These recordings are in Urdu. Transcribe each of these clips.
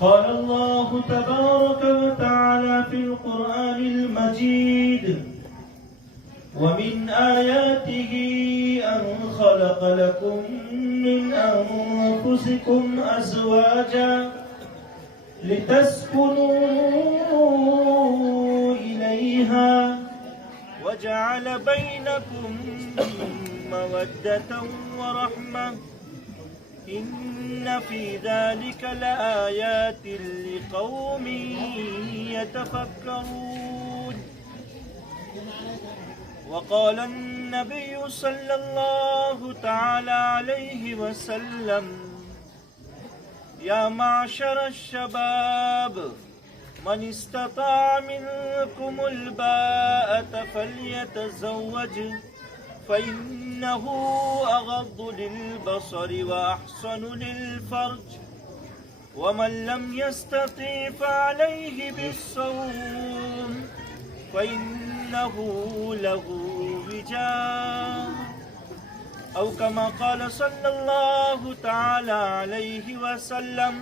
قال الله تبارك وتعالى في القرآن المجيد: ومن آياته أن خلق لكم من أنفسكم أزواجا لتسكنوا إليها وجعل بينكم مودة ورحمة إن في ذلك لآيات لقوم يتفكرون. وقال النبي صلى الله تعالى عليه وسلم: يا معشر الشباب من استطاع منكم الباءة فليتزوج فإنه أغض للبصر وأحسن للفرج ومن لم يستطع فعليه بالصوم فإنه له وجاء أو كما قال صلى الله تعالى عليه وسلم.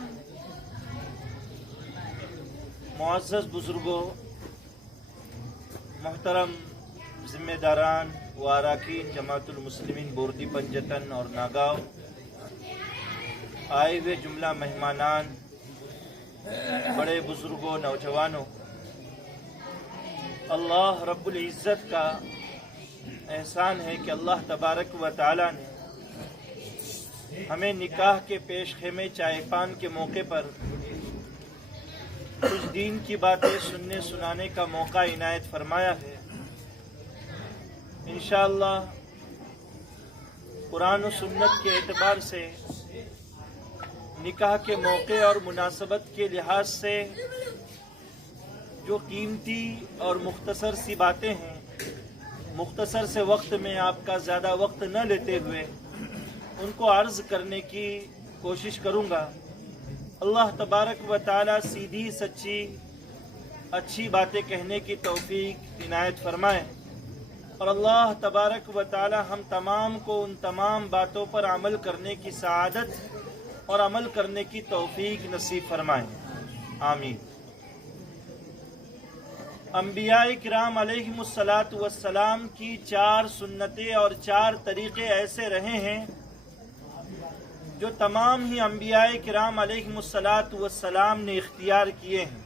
معزز بزرگوں، محترم ذمہ داران و اراکین جماعت المسلمین بوردی پنجتن اور ناگاؤں، آئے ہوئے جملہ مہمانان، بڑے بزرگوں، نوجوانوں، اللہ رب العزت کا احسان ہے کہ اللہ تبارک و تعالی نے ہمیں نکاح کے پیش خیمے چائے پان کے موقع پر کچھ دین کی باتیں سننے سنانے کا موقع عنایت فرمایا ہے۔ انشاءاللہ قرآن و سنت کے اعتبار سے نکاح کے موقع اور مناسبت کے لحاظ سے جو قیمتی اور مختصر سی باتیں ہیں، مختصر سے وقت میں آپ کا زیادہ وقت نہ لیتے ہوئے ان کو عرض کرنے کی کوشش کروں گا۔ اللہ تبارک و تعالی سیدھی سچی اچھی باتیں کہنے کی توفیق عنایت فرمائے، اور اللہ تبارک و تعالی ہم تمام کو ان تمام باتوں پر عمل کرنے کی سعادت اور عمل کرنے کی توفیق نصیب فرمائے، آمین۔ انبیاء کرام علیہم السلام کی 4 سنتیں اور 4 طریقے ایسے رہے ہیں جو تمام ہی انبیاء کرام علیہم السلام نے اختیار کیے ہیں۔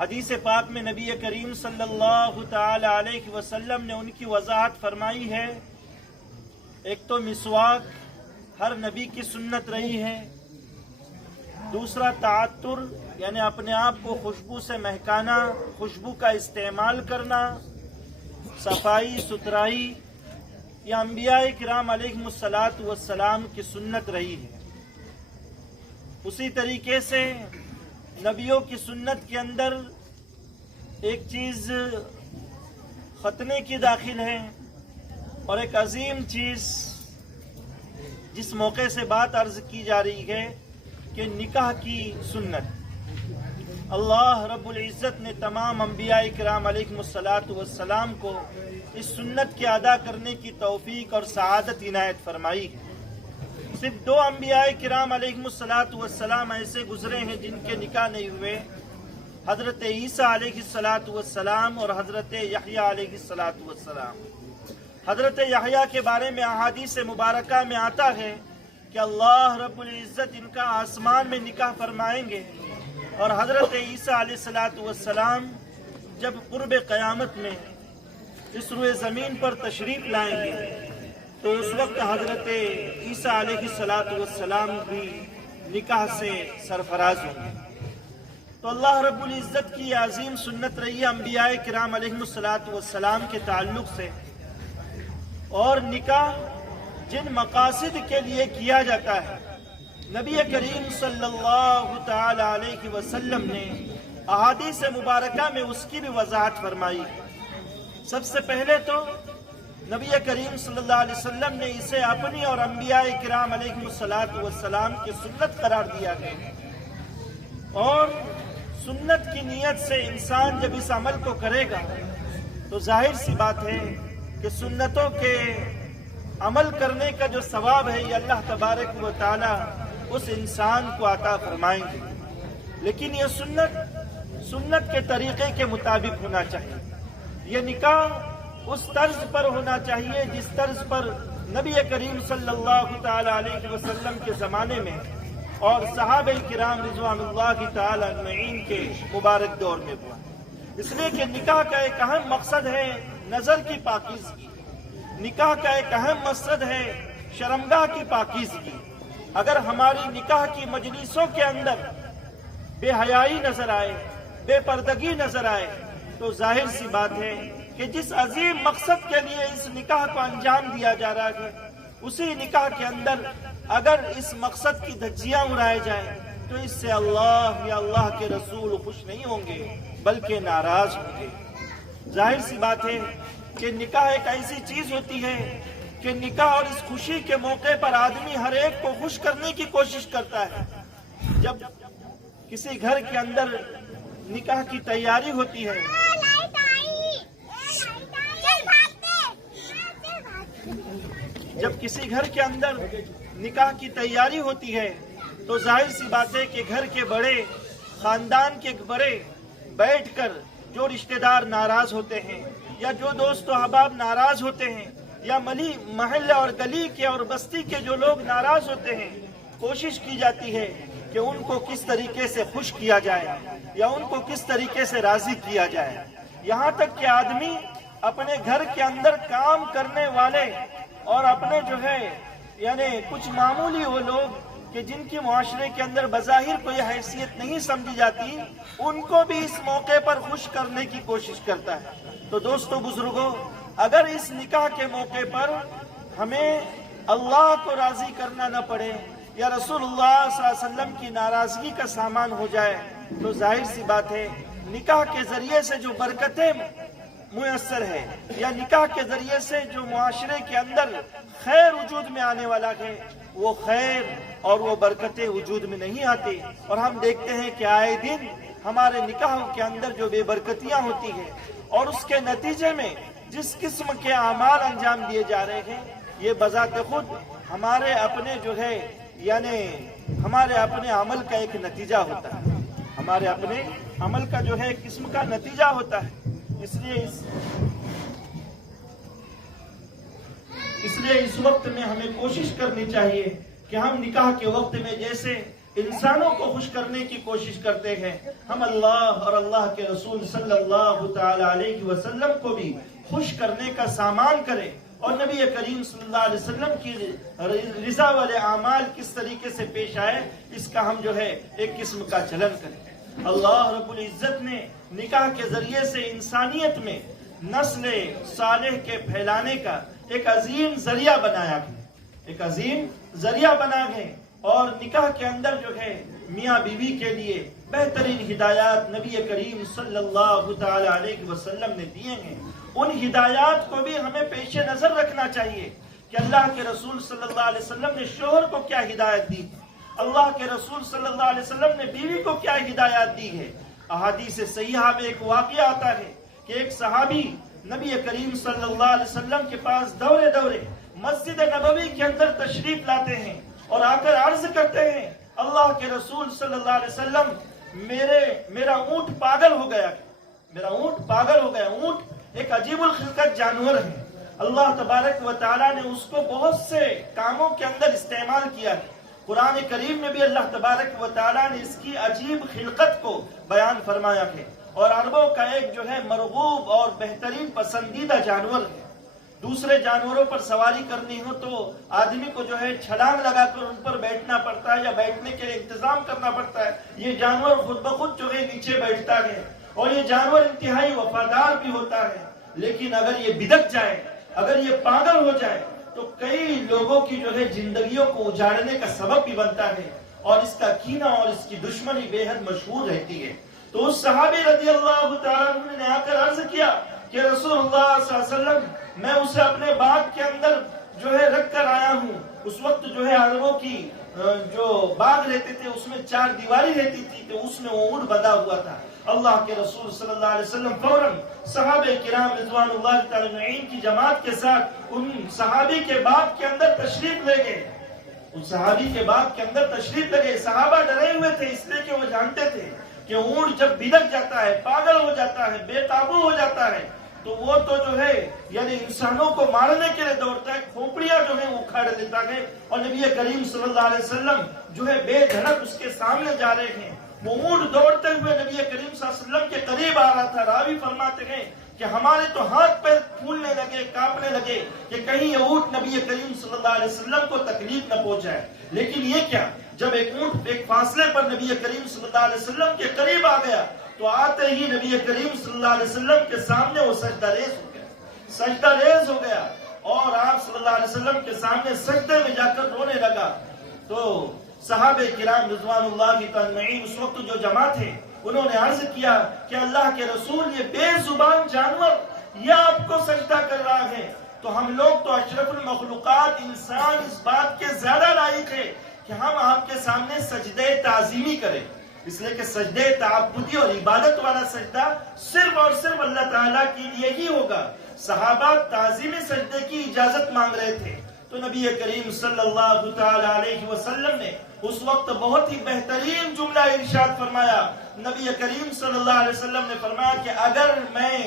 حدیث پاک میں نبی کریم صلی اللہ تعالی علیہ وسلم نے ان کی وضاحت فرمائی ہے۔ ایک تو مسواک ہر نبی کی سنت رہی ہے، دوسرا تعطر یعنی اپنے آپ کو خوشبو سے مہکانا، خوشبو کا استعمال کرنا، صفائی ستھرائی، یہ انبیاء کرام علیہم السلام کی سنت رہی ہے۔ اسی طریقے سے نبیوں کی سنت کے اندر ایک چیز ختنے کی داخل ہے، اور ایک عظیم چیز جس موقع سے بات عرض کی جا رہی ہے کہ نکاح کی سنت۔ اللہ رب العزت نے تمام انبیاء کرام علیہم السلام کو اس سنت کے ادا کرنے کی توفیق اور سعادت عنایت فرمائی ہے۔ صرف 2 انبیاء کرام علیہم السلام ایسے گزرے ہیں جن کے نکاح نہیں ہوئے، حضرت عیسیٰ علیہ السلام اور حضرت یحییٰ علیہ السلام۔ حضرت یحییٰ کے بارے میں احادیث مبارکہ میں آتا ہے کہ اللہ رب العزت ان کا آسمان میں نکاح فرمائیں گے، اور حضرت عیسیٰ علیہ السلام جب قرب قیامت میں اس روئے زمین پر تشریف لائیں گے تو اس وقت حضرت عیسیٰ علیہ السلام بھی نکاح سے سرفراز ہوں گے۔ تو اللہ رب العزت کی عظیم سنت رہی ہے انبیاء کرام علیہ السلام کے تعلق سے، اور نکاح جن مقاصد کے لیے کیا جاتا ہے نبی کریم صلی اللہ تعالی علیہ وسلم نے احادیث مبارکہ میں اس کی بھی وضاحت فرمائی ہے۔ سب سے پہلے تو نبی کریم صلی اللہ علیہ وسلم نے اسے اپنی اور انبیاء کرام علیہ السلام کی سنت قرار دیا ہے، اور سنت کی نیت سے انسان جب اس عمل کو کرے گا تو ظاہر سی بات ہے کہ سنتوں کے عمل کرنے کا جو ثواب ہے یہ اللہ تبارک و تعالی اس انسان کو عطا فرمائیں گے، لیکن یہ سنت کے طریقے کے مطابق ہونا چاہیے۔ یہ نکاح اس طرز پر ہونا چاہیے جس طرز پر نبی کریم صلی اللہ تعالی علیہ وسلم کے زمانے میں اور صحابہ کرام رضوان اللہ تعالی اجمعین کے مبارک دور میں ہوا، اس لیے کہ نکاح کا ایک اہم مقصد ہے نظر کی پاکیزگی، نکاح کا ایک اہم مقصد ہے شرمگاہ کی پاکیزگی۔ اگر ہماری نکاح کی مجلسوں کے اندر بے حیائی نظر آئے، بے پردگی نظر آئے، تو ظاہر سی بات ہے کہ جس عظیم مقصد کے لیے اس نکاح کو انجام دیا جا رہا ہے اسی نکاح کے اندر اگر اس مقصد کی دھجیاں اڑائے جائیں تو اس سے اللہ یا اللہ کے رسول خوش نہیں ہوں گے بلکہ ناراض ہوں گے۔ ظاہر سی بات ہے کہ نکاح ایک ایسی چیز ہوتی ہے کہ نکاح اور اس خوشی کے موقع پر آدمی ہر ایک کو خوش کرنے کی کوشش کرتا ہے۔ جب کسی گھر کے اندر نکاح کی تیاری ہوتی ہے نکاح کی تیاری ہوتی ہے تو ظاہر سی بات ہے کہ گھر کے بڑے، خاندان کے بڑے بیٹھ کر جو رشتہ دار ناراض ہوتے ہیں یا جو دوست و احباب ناراض ہوتے ہیں یا محلے اور گلی کے اور بستی کے جو لوگ ناراض ہوتے ہیں، کوشش کی جاتی ہے کہ ان کو کس طریقے سے خوش کیا جائے یا ان کو کس طریقے سے راضی کیا جائے۔ یہاں تک کہ آدمی اپنے گھر کے اندر کام کرنے والے اور اپنے جو ہے یعنی کچھ معمولی وہ لوگ کہ جن کی معاشرے کے اندر بظاہر کوئی حیثیت نہیں سمجھی جاتی، ان کو بھی اس موقع پر خوش کرنے کی کوشش کرتا ہے۔ تو دوستو بزرگوں، اگر اس نکاح کے موقع پر ہمیں اللہ کو راضی کرنا نہ پڑے یا رسول اللہ صلی اللہ علیہ وسلم کی ناراضگی کا سامان ہو جائے تو ظاہر سی بات ہے نکاح کے ذریعے سے جو برکتیں میسر ہے یا نکاح کے ذریعے سے جو معاشرے کے اندر خیر وجود میں آنے والا ہے وہ خیر اور وہ برکتیں وجود میں نہیں آتی، اور ہم دیکھتے ہیں کہ آئے دن ہمارے نکاحوں کے اندر جو بے برکتیاں ہوتی ہیں اور اس کے نتیجے میں جس قسم کے اعمال انجام دیے جا رہے ہیں یہ بذات خود ہمارے اپنے جو ہے یعنی ہمارے اپنے عمل کا ایک نتیجہ ہوتا ہے، ہمارے اپنے عمل کا جو ہے ایک قسم کا نتیجہ ہوتا ہے۔ اس لیے اس وقت میں ہمیں کوشش کرنی چاہیے کہ ہم نکاح کے وقت میں جیسے انسانوں کو خوش کرنے کی کوشش کرتے ہیں، ہم اللہ اور اللہ کے رسول صلی اللہ تعالی علیہ وسلم کو بھی خوش کرنے کا سامان کریں، اور نبی کریم صلی اللہ علیہ وسلم کی رضا والے اعمال کس طریقے سے پیش آئے اس کا ہم جو ہے ایک قسم کا چلن کریں۔ اللہ رب العزت نے نکاح کے ذریعے سے انسانیت میں نسل صالح کے پھیلانے کا ایک عظیم ذریعہ بنایا ہے، اور نکاح کے اندر جو ہے میاں بیوی کے لیے بہترین ہدایات نبی کریم صلی اللہ تعالی علیہ وسلم نے دیے ہیں۔ ان ہدایات کو بھی ہمیں پیش نظر رکھنا چاہیے کہ اللہ کے رسول صلی اللہ علیہ وسلم نے شوہر کو کیا ہدایت دی، اللہ کے رسول صلی اللہ علیہ وسلم نے بیوی کو کیا ہدایات دی ہے۔ احادیث صحیحہ میں ایک واقعہ آتا ہے کہ ایک صحابی نبی کریم صلی اللہ علیہ وسلم کے پاس دورے مسجد نبوی کے اندر تشریف لاتے ہیں اور آ کر عرض کرتے ہیں، اللہ کے رسول صلی اللہ علیہ وسلم میرا اونٹ پاگل ہو گیا، اونٹ ایک عجیب الخلقت جانور ہے، اللہ تبارک و تعالیٰ نے اس کو بہت سے کاموں کے اندر استعمال کیا ہے۔ قرآن کریم میں بھی اللہ تبارک و تعالیٰ نے اس کی عجیب خلقت کو بیان فرمایا ہے، اور عربوں کا ایک جو ہے مرغوب اور بہترین پسندیدہ جانور ہے۔ دوسرے جانوروں پر سواری کرنی ہو تو آدمی کو جو ہے چھلانگ لگا کر ان پر بیٹھنا پڑتا ہے یا بیٹھنے کے لیے انتظام کرنا پڑتا ہے. یہ جانور خود بخود جو ہے نیچے بیٹھتا ہے اور یہ جانور انتہائی وفادار بھی ہوتا ہے. لیکن اگر یہ بدک جائے, اگر یہ پاگل ہو جائے تو کئی لوگوں کی جو ہے زندگیوں کو اجاڑنے کا سبب بھی بنتا ہے اور اس کا کینہ اور اس کی دشمنی بے حد مشہور رہتی ہے. تو اس صحابی رضی اللہ تعالیٰ عنہ نے آ کر عرض کیا کہ رسول اللہ صلی اللہ علیہ وسلم میں اسے اپنے باغ کے اندر جو ہے رکھ کر آیا ہوں. اس وقت جو ہے عربوں کی جو باغ رہتے تھے اس میں 4 دیواری رہتی تھی تو اس میں وہ اونٹ بندھا ہوا تھا. اللہ کے رسول صلی اللہ علیہ وسلم فوراً صحابہ کرام رضوان اللہ تعالی عنہم کی جماعت کے ساتھ ان صحابی کے باغ کے اندر تشریف لے گئے. ان صحابی کے باغ کے اندر تشریف لے گئے. صحابہ ڈرے ہوئے تھے اس لیے کہ وہ جانتے تھے کہ اونٹ جب بدک جاتا ہے, پاگل ہو جاتا ہے, بے قابو ہو جاتا ہے تو وہ تو جو ہے یعنی انسانوں کو مارنے کے لیے دوڑتا ہے, کھوپڑیاں جو ہے وہ اکھاڑ لیتا ہے. اور نبی کریم صلی اللہ علیہ وسلم جو ہے بے دھڑک اس کے سامنے جا رہے ہیں. وہ اونٹ دوڑتے ہوئے نبی کریم صلی اللہ علیہ وسلم کے قریب آ رہا تھا. راوی فرماتے ہیں کہ ہمارے تو ہاتھ پیر پھولنے لگے, کانپنے لگے کہ کہیں یہ اونٹ نبی کریم صلی اللہ علیہ وسلم کو تکلیف نہ پہنچائے. لیکن یہ کیا, جب ایک اونٹ ایک فاصلے پر نبی کریم صلی اللہ علیہ وسلم کے قریب آ گیا تو آتے ہی نبی کریم صلی اللہ علیہ وسلم کے سامنے وہ سجدہ ریز ہو گیا, سجدہ ریز ہو گیا اور آپ صلی اللہ علیہ وسلم کے سامنے سجدے میں جا کر رونے لگا. تو صحابہ کرام رضوان اللہ تعالی اس وقت جو جمع تھے انہوں نے عرض کیا کہ اللہ کے رسول یہ بے زبان جانور یہ آپ کو سجدہ کر رہا ہے تو ہم لوگ تو اشرف المخلوقات انسان اس بات کے زیادہ لائق ہے کہ ہم آپ کے سامنے سجدہ تعظیمی کریں. اس لیے کہ سجدہ تعبدی اور عبادت والا سجدہ صرف اور صرف اللہ تعالیٰ کے لیے ہی ہوگا. صحابہ تعظیمی سجدے کی اجازت مانگ رہے تھے تو نبی کریم صلی اللہ تعالی علیہ وسلم نے اس وقت بہت ہی بہترین جملہ ارشاد فرمایا. نبی کریم صلی اللہ علیہ وسلم نے فرمایا کہ اگر میں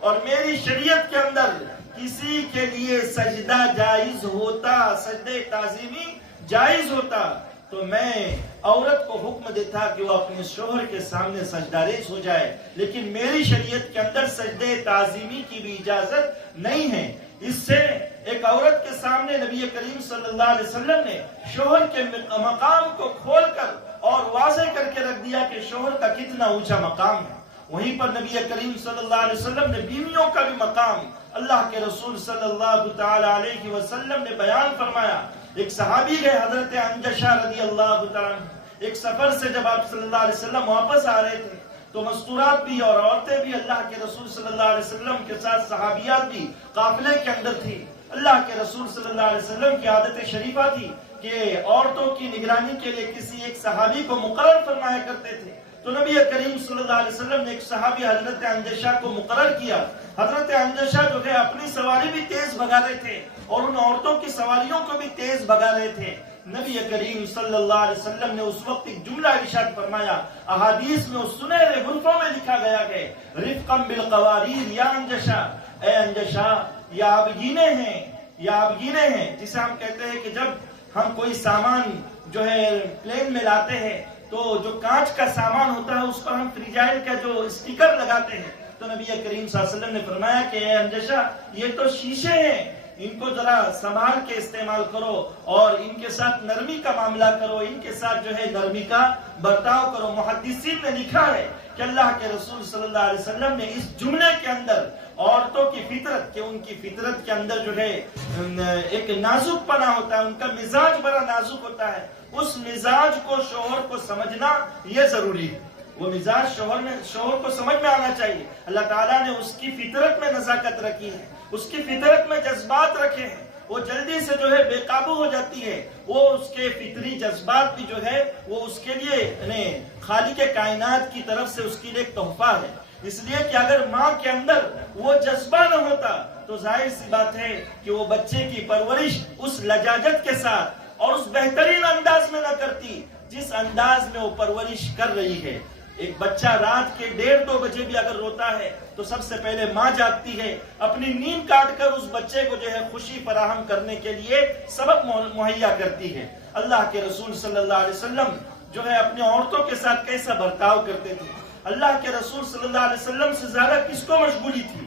اور میری شریعت کے اندر کسی کے لیے سجدہ جائز ہوتا, سجدہ تعظیمی جائز ہوتا تو میں عورت کو حکم دیتا کہ وہ اپنے شوہر کے سامنے سجدہ ریز ہو جائے. لیکن میری شریعت کے اندر سجدہ تعظیمی کی بھی اجازت نہیں ہے. اس سے ایک عورت کے سامنے نبی کریم صلی اللہ علیہ وسلم نے شوہر کے مقام کو کھول کر اور واضح کر کے رکھ دیا کہ شوہر کا کتنا اونچا مقام ہے. وہیں پر نبی کریم صلی اللہ علیہ وسلم نے بیویوں کا بھی مقام اللہ کے رسول صلی اللہ تعالی علیہ وسلم نے بیان فرمایا. ایک صحابی گئے حضرت انجشہ رضی اللہ تعالیٰ ایک سفر سے جب آپ صلی اللہ علیہ وسلم واپس آ رہے تھے تو مستورات بھی اور عورتیں بھی اللہ کے رسول صلی اللہ علیہ وسلم کے ساتھ صحابیات بھی قافلے کے اندر تھی. اللہ کے رسول صلی اللہ علیہ وسلم کی عادت شریفہ تھی کہ عورتوں کی نگرانی کے لیے کسی ایک صحابی کو مقرر فرمایا کرتے تھے. تو نبی کریم صلی اللہ علیہ وسلم نے ایک صحابی حضرت انجشہ کو مقرر کیا. حضرت انجشہ جو ہے اپنی سواری بھی تیز بھگا رہے تھے اور ان عورتوں کی سواریوں کو بھی تیز بھگا رہے تھے. نبی کریم صلی اللہ علیہ وسلم نے اس وقت ایک جملہ ارشاد فرمایا, احادیث میں اس سنہرے حروفوں میں لکھا گیا ہے رفقا بالقواریر یا انجشہ, اے انجشہ یہ آبگینے ہیں, یہ آبگینے ہیں جسے ہم کہتے ہیں کہ جب ہم کوئی سامان جو ہے پلین میں لاتے ہیں تو جو کانچ کا سامان ہوتا ہے اس پر ہم فریجائل کا جو اسٹیکر لگاتے ہیں. تو نبی کریم صلی اللہ علیہ وسلم نے فرمایا کہ اے انجشہ یہ تو شیشے ہیں, ان کو ذرا سنبھال کے استعمال کرو اور ان کے ساتھ نرمی کا معاملہ کرو, ان کے ساتھ جو ہے نرمی کا برتاؤ کرو. محدثین نے لکھا ہے کہ اللہ کے رسول صلی اللہ علیہ وسلم نے اس جملے کے اندر عورتوں کی فطرت کہ ان کی فطرت کے اندر جو ہے ایک نازک پنا ہوتا ہے, ان کا مزاج بڑا نازک ہوتا ہے, اس مزاج کو شوہر کو سمجھنا یہ ضروری ہے. وہ مزاج شوہر کو سمجھ میں آنا چاہیے. اللہ تعالیٰ نے اس کی فطرت میں نزاکت رکھی ہے, اس کی فطرت میں جذبات رکھے ہیں. وہ جلدی سے جو ہے بے قابو ہو جاتی ہے. وہ اس کے فطری جذبات بھی جو ہے وہ اس کے لیے خالق کائنات کی طرف سے اس کے لیے ایک تحفہ ہے. اس لیے کہ اگر ماں کے اندر وہ جذبہ نہ ہوتا تو ظاہر سی بات ہے کہ وہ بچے کی پرورش اس لجاجت کے ساتھ اور اس بہترین انداز میں نہ کرتی جس انداز میں وہ پرورش کر رہی ہے. ایک بچہ رات کے 1:30-2 بجے بھی اگر روتا ہے تو سب سے پہلے ماں جاگتی ہے, اپنی نیند کاٹ کر اس بچے کو جو ہے خوشی فراہم کرنے کے لیے سبب مہیا کرتی ہے. اللہ کے رسول صلی اللہ علیہ وسلم جو ہے اپنی عورتوں کے ساتھ کیسا برتاؤ کرتے تھے. اللہ کے رسول صلی اللہ علیہ وسلم سے زیادہ کس کو مشغولی تھی؟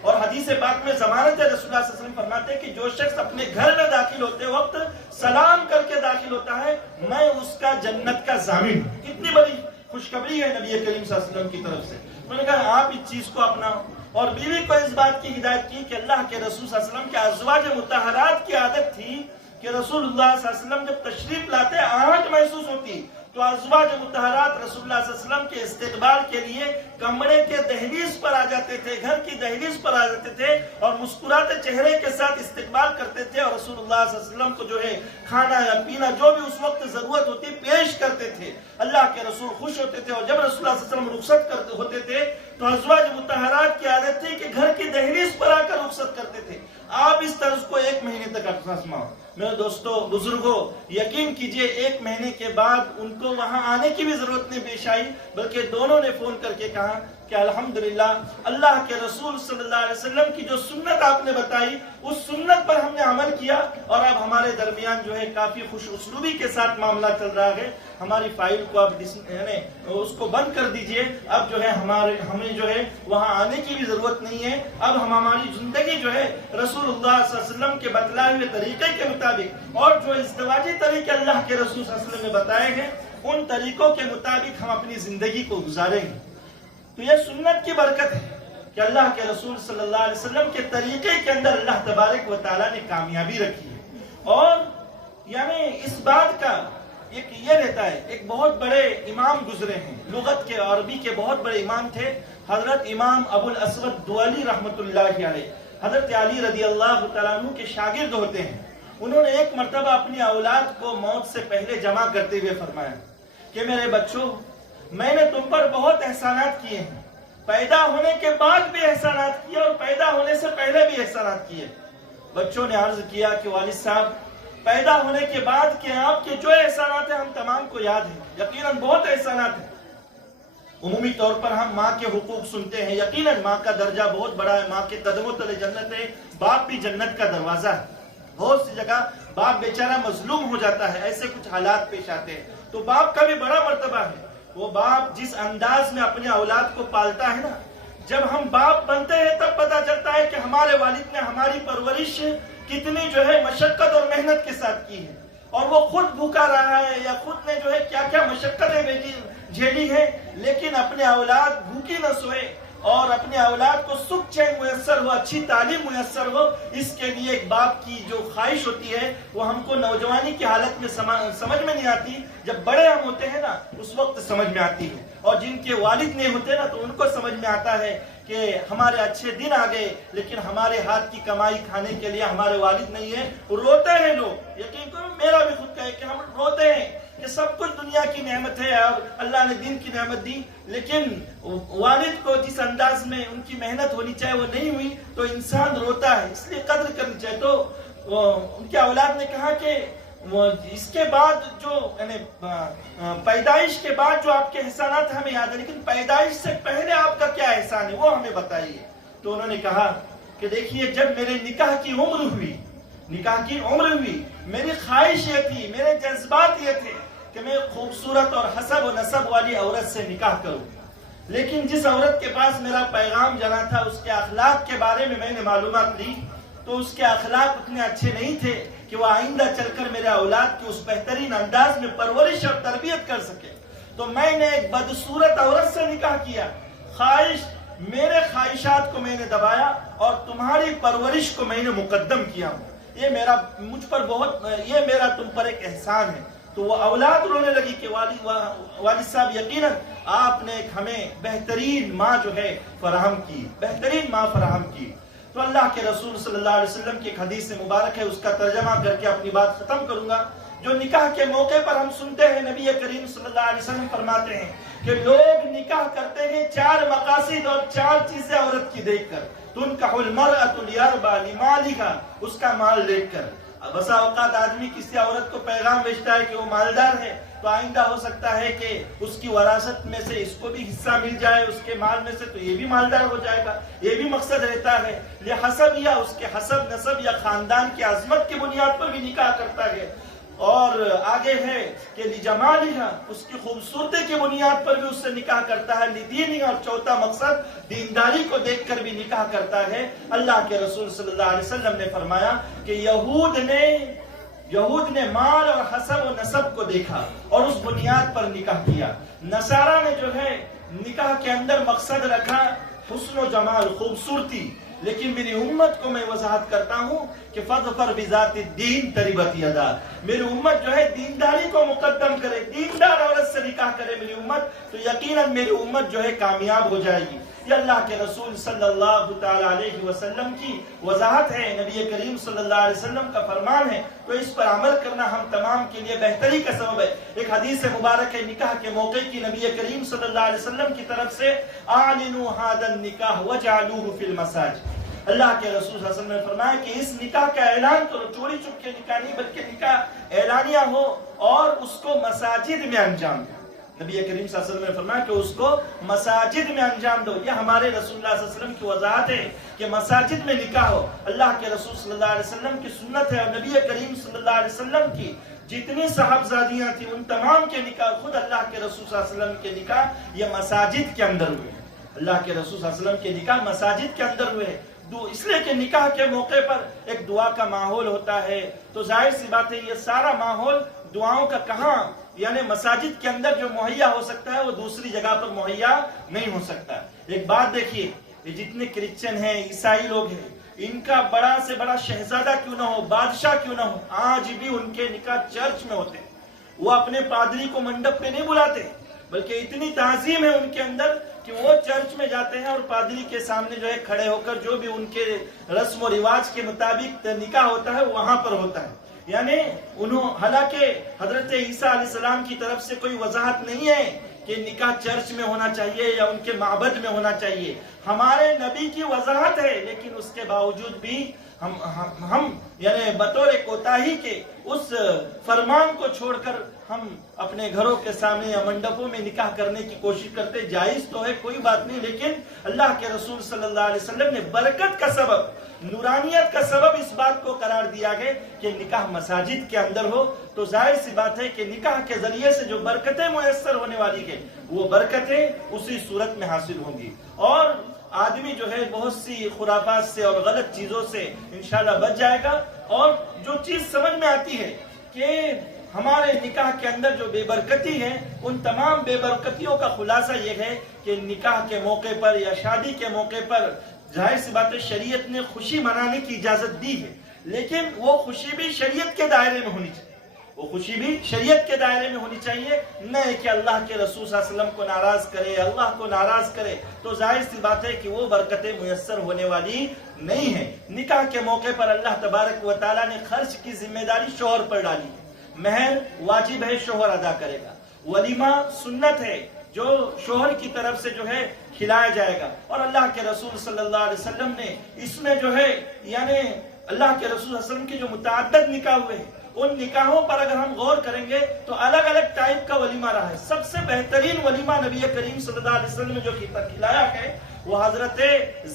اور حدیث پاک میں ضمانت ہے، رسول اللہ صلی اللہ علیہ وسلم فرماتے ہیں کہ جو شخص اپنے گھر میں داخل ہوتے وقت سلام کر کے داخل ہوتا ہے، میں اس کا جنت کا ضامن ہوں۔ کتنی بڑی خوشخبری ہے نبی کریم صلی اللہ علیہ وسلم کی طرف سے۔ انہوں نے کہا آپ اس چیز کو اپناؤ، اور بیوی کو اس بات کی ہدایت کی کہ اللہ کے رسول صلی اللہ علیہ وسلم کے ازواج مطہرات کی عادت تھی کہ رسول اللہ صلی اللہ علیہ وسلم جب تشریف لاتے آہٹ محسوس ہوتی تو ازواج مطہرات رسول اللہ صلی اللہ علیہ وسلم کے استقبال کے لیے کمرے کے دہلیز پر آ جاتے تھے، گھر کی دہلیز پر آ جاتے تھے اور مسکراتے چہرے کے ساتھ استقبال کرتے تھے، اور رسول اللہ صلی اللہ علیہ وسلم کو جو ہے کھانا یا پینا جو بھی اس وقت ضرورت ہوتی پیش کرتے تھے۔ اللہ کے رسول خوش ہوتے تھے، اور جب رسول اللہ صلی اللہ علیہ وسلم رخصت ہوتے تھے تو ازواج مطہرات کی عادت تھی کہ گھر کی دہلیز پر آ کر رخصت کرتے تھے۔ آپ اس طرز کو 1 مہینے تک آزماؤ۔ میرے دوستو بزرگوں، یقین کیجئے 1 مہینے کے بعد ان کو وہاں آنے کی بھی ضرورت نہیں پیش آئی، بلکہ دونوں نے فون کر کے کہا کہ الحمدللہ اللہ کے رسول صلی اللہ علیہ وسلم کی جو سنت آپ نے بتائی اس سنت پر ہم نے عمل کیا، اور اب ہمارے درمیان جو ہے کافی خوش اسلوبی کے ساتھ معاملہ چل رہا ہے۔ ہماری فائل کو اب اس کو بند کر دیجئے، اب جو ہے ہمیں جو ہے وہاں آنے کی بھی ضرورت نہیں ہے۔ اب ہماری زندگی جو ہے رسول اللہ صلی اللہ علیہ وسلم کے بتلائے ہوئے طریقے کے مطابق، اور جو ازدواجی طریقے اللہ کے رسول صلی اللہ علیہ وسلم نے بتائے ہیں ان طریقوں کے مطابق ہم اپنی زندگی کو گزاریں گے۔ تو یہ سنت کی برکت ہے کہ اللہ کے رسول صلی اللہ علیہ وسلم کے طریقے کے اندر اللہ تبارک و تعالیٰ نے کامیابی رکھی ہے۔ اور یعنی اس بات کا ایک یہ رہتا ہے، ایک بہت بڑے امام گزرے ہیں لغت کے، عربی کے بہت بڑے امام تھے، حضرت امام ابو الاسود دؤلی رحمۃ اللہ علیہ، حضرت علی رضی اللہ تعالیٰ عنہ کے شاگرد ہوتے ہیں۔ انہوں نے ایک مرتبہ اپنی اولاد کو موت سے پہلے جمع کرتے ہوئے فرمایا کہ میرے بچوں، میں نے تم پر بہت احسانات کیے ہیں، پیدا ہونے کے بعد بھی احسانات کیے اور پیدا ہونے سے پہلے بھی احسانات کیے۔ بچوں نے عرض کیا کہ والد صاحب، پیدا ہونے کے بعد کے آپ کے جو احسانات ہیں ہم تمام کو یاد ہیں، یقیناً بہت احسانات ہیں۔ عمومی طور پر ہم ماں کے حقوق سنتے ہیں، یقیناً ماں کا درجہ بہت بڑا ہے، ماں کے قدموں تلے جنت ہے، باپ بھی جنت کا دروازہ ہے۔ بہت سی جگہ باپ بیچارہ مظلوم ہو جاتا ہے، ایسے کچھ حالات پیش آتے ہیں، تو باپ کا بھی بڑا مرتبہ ہے۔ وہ باپ جس انداز میں اپنے اولاد کو پالتا ہے نا، جب ہم باپ بنتے ہیں تب پتہ چلتا ہے کہ ہمارے والد نے ہماری پرورش کتنی جو ہے مشقت اور محنت کے ساتھ کی ہے، اور وہ خود بھوکا رہا ہے یا خود نے جو ہے کیا کیا مشقتیں جھیلی ہے، لیکن اپنے اولاد بھوکی نہ سوئے اور اپنے اولاد کو سکھ چین میسر ہو، اچھی تعلیم میسر ہو، اس کے لیے ایک باپ کی جو خواہش ہوتی ہے وہ ہم کو نوجوانی کی حالت میں سمجھ میں نہیں آتی، جب بڑے ہم ہوتے ہیں نا اس وقت سمجھ میں آتی ہے، اور جن کے والد نہیں ہوتے نا تو ان کو سمجھ میں آتا ہے کہ ہمارے اچھے دن آ گئے لیکن ہمارے ہاتھ کی کمائی کھانے کے لیے ہمارے والد نہیں ہے۔ روتے ہیں لوگ، یقین کرو میرا بھی خود کا ہے کہ ہم روتے ہیں کہ سب کچھ دنیا کی نعمت ہے اور اللہ نے دین کی نعمت دی، لیکن والد کو جس انداز میں ان کی محنت ہونی چاہیے وہ نہیں ہوئی تو انسان روتا ہے، اس لیے قدر کرنی چاہیے۔ تو ان کے اولاد نے کہا کہ اس کے بعد جو یعنی پیدائش کے بعد جو آپ کے احسانات ہمیں یاد ہے، لیکن پیدائش سے پہلے آپ کا کیا احسان ہے وہ ہمیں بتائیے۔ تو انہوں نے کہا کہ دیکھیے، جب میرے نکاح کی عمر ہوئی میری خواہش یہ تھی، میرے جذبات یہ تھے کہ میں خوبصورت اور حسب و نسب والی عورت سے نکاح کروں، لیکن جس عورت کے پاس میرا پیغام جانا تھا اس کے اخلاق کے بارے میں میں نے معلومات لی تو اس کے اخلاق اتنے اچھے نہیں تھے کہ وہ آئندہ چل کر میرے اولاد کی اس بہترین انداز میں پرورش اور تربیت کر سکے، تو میں نے ایک بدصورت عورت سے نکاح کیا۔ میرے خواہشات کو میں نے دبایا اور تمہاری پرورش کو میں نے مقدم کیا ہوں، یہ میرا تم پر ایک احسان ہے۔ تو وہ اولاد رونے لگی کہ والد صاحب یقیناً آپ نے ہمیں بہترین ماں جو ہے فراہم کی۔ تو اللہ کے رسول صلی اللہ علیہ وسلم کی ایک حدیث مبارک ہے، اس کا ترجمہ کر کے اپنی بات ختم کروں گا۔ جو نکاح کے موقع پر ہم سنتے ہیں نبی کریم صلی اللہ علیہ وسلم فرماتے ہیں کہ لوگ نکاح کرتے ہیں 4 مقاصد اور 4 چیزیں عورت کی دیکھ کر۔ تنکح المرأة لأربع لمالها، اس کا مال دیکھ کر۔ بسا اوقات آدمی کسی عورت کو پیغام بھیجتا ہے کہ وہ مالدار ہے تو آئندہ ہو سکتا ہے کہ اس کی وراثت میں سے اس کو بھی حصہ مل جائے، اس کے مال میں سے تو یہ بھی مالدار ہو جائے گا، یہ بھی مقصد رہتا ہے۔ یہ حسب یا اس کے حسب نسب یا خاندان کی عظمت کی بنیاد پر بھی نکاح کرتا ہے۔ اور آگے ہے کہ لجمالہا، اس کی خوبصورتی کی بنیاد پر بھی اس سے نکاح کرتا ہے، لدینہا، اور چوتھا مقصد دینداری کو دیکھ کر بھی نکاح کرتا ہے۔ اللہ کے رسول صلی اللہ علیہ وسلم نے فرمایا کہ یہود نے مال اور حسب و نسب کو دیکھا اور اس بنیاد پر نکاح کیا، نصارہ نے جو ہے نکاح کے اندر مقصد رکھا حسن و جمال، خوبصورتی، لیکن میری امت کو میں وضاحت کرتا ہوں کہ فَاظْفَرْ بِذَاتِ الدِّينِ تَرِبَتْ يَدَاكَ، میری امت جو ہے دینداری کو مقدم کرے، دیندار عورت سے نکاح کرے میری امت، تو یقیناً میری امت جو ہے کامیاب ہو جائے گی۔ یہ اللہ کے رسول صلی اللہ تعالی علیہ وسلم کی وضاحت ہے، نبی کریم صلی اللہ علیہ وسلم کا فرمان ہے، تو اس پر عمل کرنا ہم تمام کے لیے بہتری کا سبب ہے۔ ایک حدیث مبارک ہے نکاح کے موقع کی، نبی کریم صلی اللہ علیہ وسلم کی طرف سے اعلنوا ھذا النکاح وجعلوہ فی المساجد، اللہ کے رسول صلی اللہ علیہ وسلم نے فرمایا کہ اس نکاح کا اعلان کرو، چوری چپ کے نکاح نہیں بلکہ نکاح اعلانیہ ہو، اور اس کو مساجد میں انجام دو۔ نبی کریم صلی اللہ علیہ وسلم نے فرمایا کہ اس کو مساجد میں انجام دو۔ یہ ہمارے رسول اللہ صلی اللہ علیہ وسلم کی وضاحت ہے کہ مساجد میں نکاح ہو، اللہ کے رسول صلی اللہ علیہ وسلم کی سنت ہے، اور نبی کریم صلی اللہ علیہ وسلم کی جتنی صاحبزادیاں تھیں ان تمام کے نکاح، خود اللہ کے رسول صلی اللہ علیہ وسلم کے نکاح یہ مساجد کے اندر ہوئے ہیں۔ اللہ کے رسول صلی اللہ علیہ وسلم کے نکاح مساجد کے اندر ہوئے ہیں، اس لیے کہ نکاح کے موقع پر ایک دعا کا ماحول ہوتا ہے، تو ظاہر سی بات ہے یہ سارا ماحول دعاؤں کا کہاں، یعنی مساجد کے اندر جو مہیا ہو سکتا ہے وہ دوسری جگہ پر مہیا نہیں ہو سکتا۔ ایک بات دیکھیے، یہ جتنے کرسچن ہیں، عیسائی لوگ ہیں، ان کا بڑا سے بڑا شہزادہ کیوں نہ ہو، بادشاہ کیوں نہ ہو، آج بھی ان کے نکاح چرچ میں ہوتے ہیں۔ وہ اپنے پادری کو منڈپ پہ نہیں بلاتے، بلکہ اتنی تعظیم ہے ان کے اندر کہ وہ چرچ میں جاتے ہیں اور پادری کے سامنے جو ہے کھڑے ہو کر جو بھی ان کے رسم و رواج کے مطابق نکاح ہوتا ہے وہاں پر ہوتا ہے۔ یعنی حالانکہ حضرت عیسیٰ علیہ السلام کی طرف سے کوئی وضاحت نہیں ہے کہ نکاح چرچ میں ہونا چاہیے یا ان کے معبد میں ہونا چاہیے، ہمارے نبی کی وضاحت ہے، لیکن اس کے باوجود بھی ہم یعنی بطور کوتاہی کے اس فرمان کو چھوڑ کر ہم اپنے گھروں کے سامنے یا منڈپوں میں نکاح کرنے کی کوشش کرتے۔ جائز تو ہے، کوئی بات نہیں، لیکن اللہ کے رسول صلی اللہ علیہ وسلم نے برکت کا سبب، نورانیت کا سبب اس بات کو قرار دیا گیا کہ نکاح مساجد کے اندر ہو، تو ظاہر سی بات ہے کہ نکاح کے ذریعے سے جو برکتیں میسر ہونے والی ہیں وہ برکتیں اسی صورت میں حاصل ہوں گی، اور آدمی جو ہے بہت سی خرافات سے اور غلط چیزوں سے انشاءاللہ بچ جائے گا۔ اور جو چیز سمجھ میں آتی ہے کہ ہمارے نکاح کے اندر جو بے برکتی ہے، ان تمام بے برکتیوں کا خلاصہ یہ ہے کہ نکاح کے موقع پر یا شادی کے موقع پر ظاہر سی بات ہے شریعت نے خوشی منانے کی اجازت دی ہے، لیکن وہ خوشی بھی شریعت کے دائرے میں ہونی چاہیے، وہ خوشی بھی شریعت کے دائرے میں ہونی چاہیے، نہ کہ اللہ کے رسول صلی اللہ علیہ وسلم کو ناراض کرے، اللہ کو ناراض کرے، تو ظاہر سی بات ہے کہ وہ برکتیں میسر ہونے والی نہیں ہیں۔ نکاح کے موقع پر اللہ تبارک و تعالیٰ نے خرچ کی ذمہ داری شوہر پر ڈالی ہے، مہر واجب ہے شوہر ادا کرے گا، ولیمہ سنت ہے جو شوہر کی طرف سے جو ہے کھلایا جائے گا، اور اللہ کے رسول صلی اللہ علیہ وسلم نے اس میں جو ہے یعنی اللہ کے رسول صلی اللہ علیہ وسلم کے جو متعدد نکاح ہوئے ہیں ان نکاحوں پر اگر ہم غور کریں گے تو الگ الگ ٹائپ کا ولیمہ رہا ہے۔ سب سے بہترین ولیمہ نبی کریم صلی اللہ علیہ وسلم نے جو کھلایا ہے وہ حضرت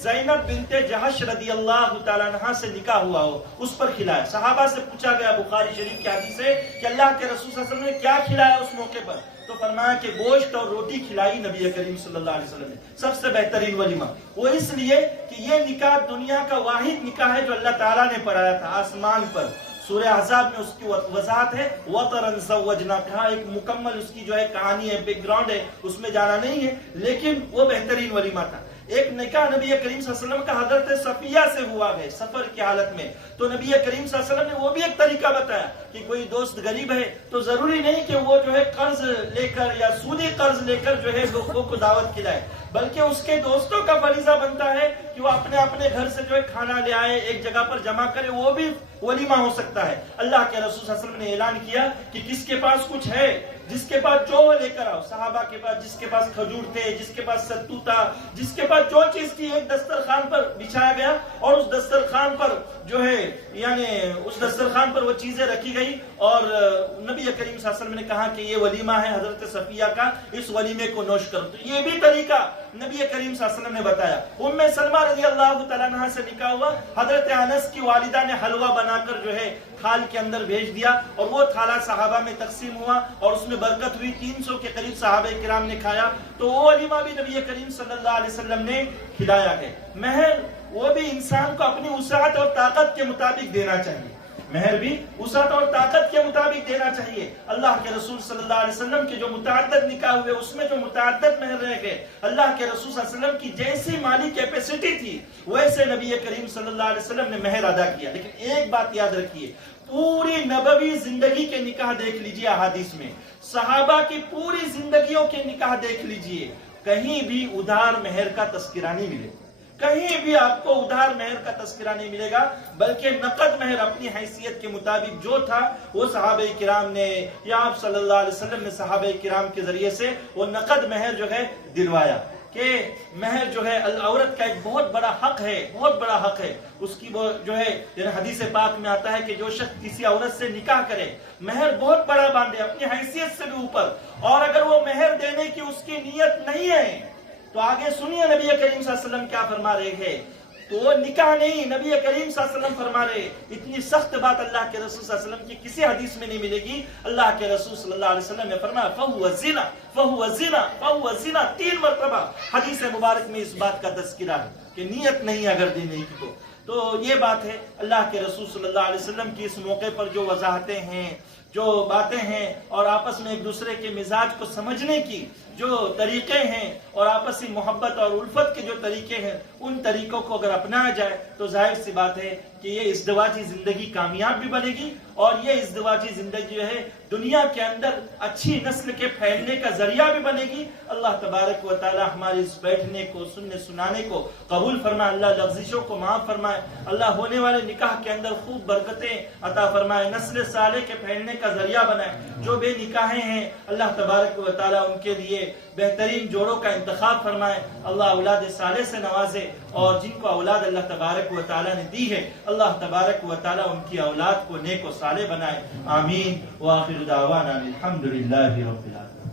زینب بنت جہش رضی اللہ تعالیٰ عنہ سے نکاح ہوا ہو اس پر کھلایا۔ صحابہ سے پوچھا گیا بخاری شریف کی حدیث ہے کہ اللہ کے رسول صلی اللہ علیہ وسلم نے کیا کھلایا اس موقع پر، تو فرمایا کہ گوشت اور روٹی کھلائی نبی کریم صلی اللہ علیہ وسلم نے، سب سے بہترین ولیمہ۔ وہ اس لیے کہ یہ نکاح دنیا کا واحد نکاح ہے جو اللہ تعالیٰ نے پڑھایا تھا آسمان پر۔ سورہ احزاب میں اس کی وضاحت ہے، وَطَرًا زَوَّجْنَا، کہا ایک مکمل اس کی جو ہے کہانی ہے، بیک گراؤنڈ ہے، اس میں جانا نہیں ہے، لیکن وہ بہترین ولیمہ تھا۔ ایک نکاح نبی کریم صلی اللہ علیہ وسلم کا حضرت صفیہ سے ہوا ہے سفر کی حالت میں، تو نبی کریم صلی اللہ علیہ وسلم نے وہ بھی ایک طریقہ بتایا کہ کوئی دوست غریب ہے تو ضروری نہیں کہ وہ جو ہے قرض لے کر یا سودی قرض لے کر جو ہے لوگوں کو دعوت کھلائے، بلکہ اس کے دوستوں کا فریضہ بنتا ہے کہ وہ اپنے اپنے گھر سے جو ہے کھانا لے آئے، ایک جگہ پر جمع کرے، وہ بھی ولیمہ ہو سکتا ہے۔ اللہ کے رسول صلی اللہ علیہ وسلم نے اعلان کیا کہ کس کے پاس کچھ ہے جس کے پاس جو لے کر آؤ، صحابہ کے پاس جس کے پاس کھجور تھے، جس کے پاس ستو تھا، جس کے پاس جو چیز تھی، ایک دسترخوان پر بچھایا گیا اور اس دسترخوان پر جو ہے یعنی اس دسترخوان پر وہ چیزیں رکھی گئی، اور نبی کریم صلی اللہ علیہ وسلم نے کہا کہ یہ ولیمہ ہے حضرت صفیہ کا، اس ولیمے کو نوش کرو۔ تو یہ بھی طریقہ نبی کریم صلی اللہ علیہ وسلم نے بتایا۔ ام سلمہ رضی اللہ تعالیٰ عنہ سے نکاح ہوا، حضرت انس کی والدہ نے حلوہ بنا کر جو ہے تھال کے اندر بھیج دیا، اور وہ تھالا صحابہ میں تقسیم ہوا اور اس میں برکت ہوئی، 300 کے قریب صحابہ کرام نے کھایا۔ تو وہ ولیمہ بھی نبی کریم صلی اللہ علیہ وسلم نے کھلایا ہے۔ مہر وہ بھی انسان کو اپنی وسعت اور طاقت کے مطابق دینا چاہیے، مہر بھی وسعت اور طاقت کے مطابق دینا چاہیے۔ اللہ کے رسول صلی اللہ علیہ وسلم کے جو متعدد نکاح ہوئے اس میں جو متعدد مہر رہ گئے، اللہ کے رسول صلی اللہ علیہ وسلم کی جیسی مالی کیپیسٹی تھی ویسے نبی کریم صلی اللہ علیہ وسلم نے مہر ادا کیا۔ لیکن ایک بات یاد رکھیے، پوری نبوی زندگی کے نکاح دیکھ لیجئے، احادیث میں صحابہ کی پوری زندگیوں کے نکاح دیکھ لیجئے، کہیں بھی ادھار مہر کا تذکرہ نہیں ملے، کہیں بھی آپ کو ادھار مہر کا تذکرہ نہیں ملے گا، بلکہ نقد مہر اپنی حیثیت کے مطابق جو تھا وہ صحابہ کرام نے یا آپ صلی اللہ علیہ وسلم نے صحابہ کرام کے ذریعے سے وہ نقد مہر جو ہے دلوایا۔ کہ مہر جو ہے عورت کا ایک بہت بڑا حق ہے، بہت بڑا حق ہے اس کی، وہ جو ہے یعنی حدیث پاک میں آتا ہے کہ جو شخص کسی عورت سے نکاح کرے مہر بہت بڑا باندھے اپنی حیثیت سے بھی اوپر، اور اگر وہ مہر دینے کی اس کی نیت نہیں ہے تو آگے سنیے نبی کریم صلی اللہ علیہ وسلم کیا فرما رہے ہیں۔ تو وہ نکاح نہیں، نبی کریم صلی اللہ علیہ وسلم فرما رہے، اتنی سخت بات اللہ کے رسول صلی اللہ علیہ وسلم کی کسی حدیث میں نہیں ملے گی۔ اللہ کے رسول صلی اللہ علیہ وسلم نے فرمایا فَهُوَ زِنَا فَهُوَ زِنَا فَهُوَ زِنَا، 3 مرتبہ حدیث مبارک میں اس بات کا تذکرہ ہے کہ نیت نہیں اگر دینے کی تو یہ بات ہے۔ اللہ کے رسول صلی اللہ علیہ وسلم کی اس موقع پر جو وضاحتیں ہیں، جو باتیں ہیں، اور آپس میں ایک دوسرے کے مزاج کو سمجھنے کی جو طریقے ہیں اور آپسی محبت اور الفت کے جو طریقے ہیں، ان طریقوں کو اگر اپنایا جائے تو ظاہر سی بات ہے کہ یہ ازدواجی زندگی کامیاب بھی بنے گی، اور یہ ازدواجی زندگی جو ہے دنیا کے اندر اچھی نسل کے پھیلنے کا ذریعہ بھی بنے گی۔ اللہ تبارک و تعالی ہمارے اس بیٹھنے کو، سننے سنانے کو قبول فرمائے، اللہ لغزشوں کو معاف فرمائے، اللہ ہونے والے نکاح کے اندر خوب برکتیں عطا فرمائے، نسل صالح کے پھیلنے کا ذریعہ بنائے۔ جو بے نکاحیں ہیں اللہ تبارک و تعالی ان کے لیے بہترین جوڑوں کا انتخاب فرمائے، اللہ اولاد صالح سے نوازے، اور جن کو اولاد اللہ تبارک و تعالی نے دی ہے اللہ تبارک و تعالی ان کی اولاد کو نیک و صالح بنائے۔ آمین۔ وآخر دعوانا الحمدللہ رب العالمین۔